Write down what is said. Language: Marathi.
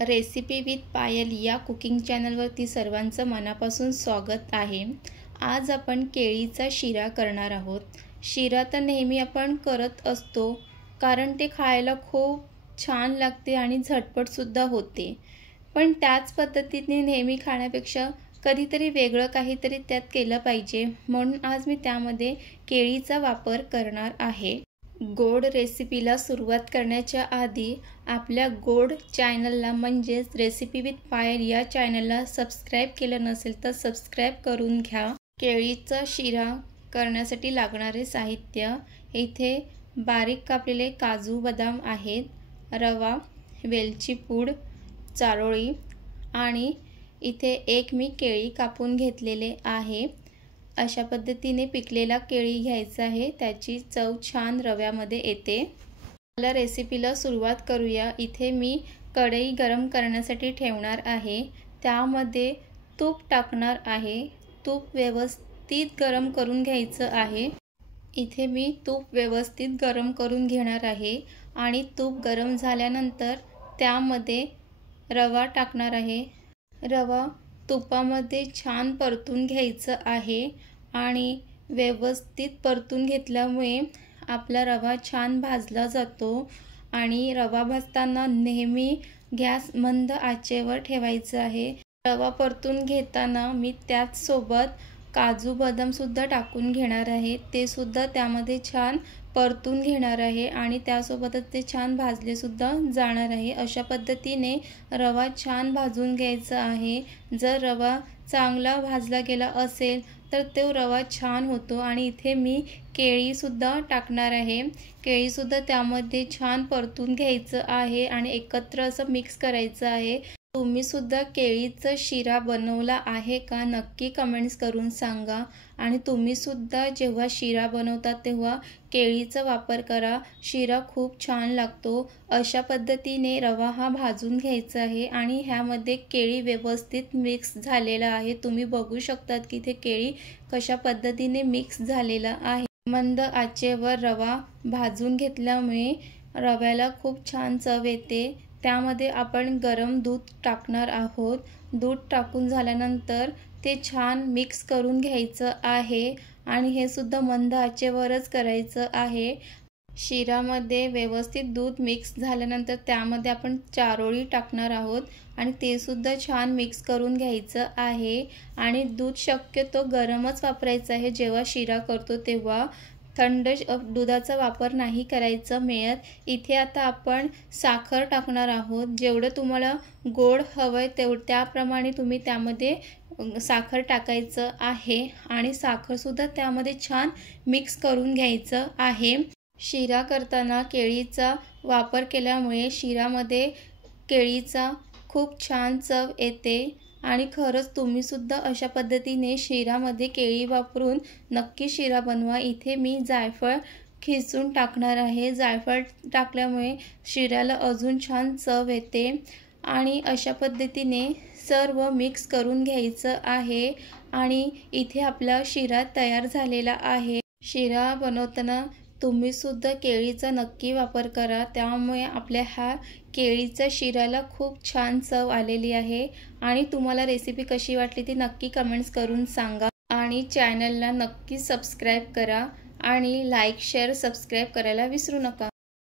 रेसिपी विथ पायल या कुकिंग चॅनलवरती सर्वांचं मनापासून स्वागत आहे। आज आपण केळीचा शिरा करणार आहोत। शिरा तर नेहमी आपण करत असतो, कारण ते खायला खूप छान लागते आणि झटपट सुद्धा होते। पण त्याच पद्धतीने नेहमी खाण्यापेक्षा कधीतरी वेगळं काहीतरी त्यात केलं पाहिजे, म्हणून आज मी त्यामध्ये केळीचा वापर करणार आहे। गोड रेसिपीला सुरुवात करण्याच्या आधी आपल्या गोड चॅनलला म्हणजेच रेसिपी विथ पायल या चॅनलला सबस्क्राइब केलं नसेल तर सबस्क्राइब करून घ्या। केळीचा शिरा करण्यासाठी लागणारे साहित्य इथे बारीक कापलेले काजू बदाम आहेत, रवा, वेलची पूड, चारोळी आणि इथे एक मी केळी कापून घेतलेले आहे। अशा पद्धतीने पिकलेला केळी घ्यायचा आहे, त्याची चव छान रव्यामध्ये येते। मला रेसिपीला सुरुवात करूया। इथे मी कढई गरम करण्यासाठी ठेवणार आहे, त्यामध्ये तूप टाकणार आहे। तूप व्यवस्थित गरम करून घ्यायचं आहे। इथे मी तूप व्यवस्थित गरम करून घेणार आहे आणि तूप गरम झाल्यानंतर त्यामध्ये रवा टाकणार आहे। रवा तुपामध्ये छान परतून घ्यायचं आहे आणि व्यवस्थित परतून घेतल्यामुळे आपला रवा छान भाजला जातो आणि रवा भाजताना नेहमी गॅस मंद आचेवर ठेवायचा आहे। रवा परतून घेताना मी त्याच सोबत काजू बदाम सुद्धा टाकून घेणार आहे, ते सुद्धा त्यामध्ये छान परतून घेणार आहे आणि त्यासोबतच ते छान भाजले सुद्धा जाणार आहे। अशा पद्धतीने रवा छान भाजून घ्यायचा आहे। जर रवा चांगला भाजला गेला असेल तर तो रवा छान होतो। आणि इथे मी केळी सुद्धा टाकणार आहे। केळी सुद्धा त्यामध्ये छान परतून घ्यायचं आहे आणि एकत्र असं मिक्स करायचं आहे। तुम्ही सुद्धा केळीचा शिरा बनवला आहे का नक्की कमेंट्स करून सांगा। आणि तुम्ही सुद्धा जेव्हा शिरा बनवता तेव्हा केळीचा वापर करा, शिरा खूप छान लागतो। अशा पद्धतीने रवा हा भाजून घ्यायचा आहे आणि ह्यामध्ये केळी व्यवस्थित मिक्स झालेला आहे। तुम्ही बघू शकतात की ते केळी कशा पद्धतीने मिक्स झालेला आहे। मंद आचेवर रवा भाजून घेतल्यामुळे रव्याला खूप छान चव येते। त्यामध्ये आपण गरम दूध टाकणार आहोत। दूध टाकून झाल्यानंतर ते छान मिक्स करून घ्यायचं आहे आणि हे सुद्धा मंद आचेवरच करायचं आहे। शिरामध्ये व्यवस्थित दूध मिक्स झाल्यानंतर त्यामध्ये आपण चारोळी टाकणार आहोत आणि ते सुद्धा छान मिक्स करून घ्यायचं आहे। आणि दूध शक्यतो गरमच वापरायचं आहे जेव्हा शिरा करतो तेव्हा, थंड दुधाचा वापर नाही करायचा मिळत। इथे आता आपण साखर टाकणार आहोत। जेवढं तुम्हाला गोड हवंय त्याप्रमाणे तुम्ही त्यामध्ये साखर टाकायचं आहे आणि साखर सुद्धा त्यामध्ये छान मिक्स करून घ्यायचं आहे। शिरा करताना केळीचा वापर केल्यामुळे शिरामध्ये केळीचा खूप छान चव येते आणि खरंच तुम्ही सुद्धा अशा पद्धतीने शिरामध्ये केळी वापरून नक्की शिरा बनवा। इथे मी जायफळ खिसून टाकणार आहे। जायफळ टाकल्यामुळे शिऱ्याला अजून छान चव येते आणि अशा पद्धतीने सर्व मिक्स करून घ्यायचं आहे आणि इथे आपला शिरा तयार झालेला आहे। शिरा बनवताना तुम्ही सुद्धा केळीचा नक्की वापर करा, त्यामुळे आपल्या ह्या केळीच्या शिऱ्याला खूप छान चव आलेली आहे। आणि तुम्हाला रेसिपी कशी वाटली ती नक्की कमेंट्स करून सांगा आणि चॅनलला नक्की सबस्क्राइब करा आणि लाईक शेअर सबस्क्राइब करायला विसरू नका।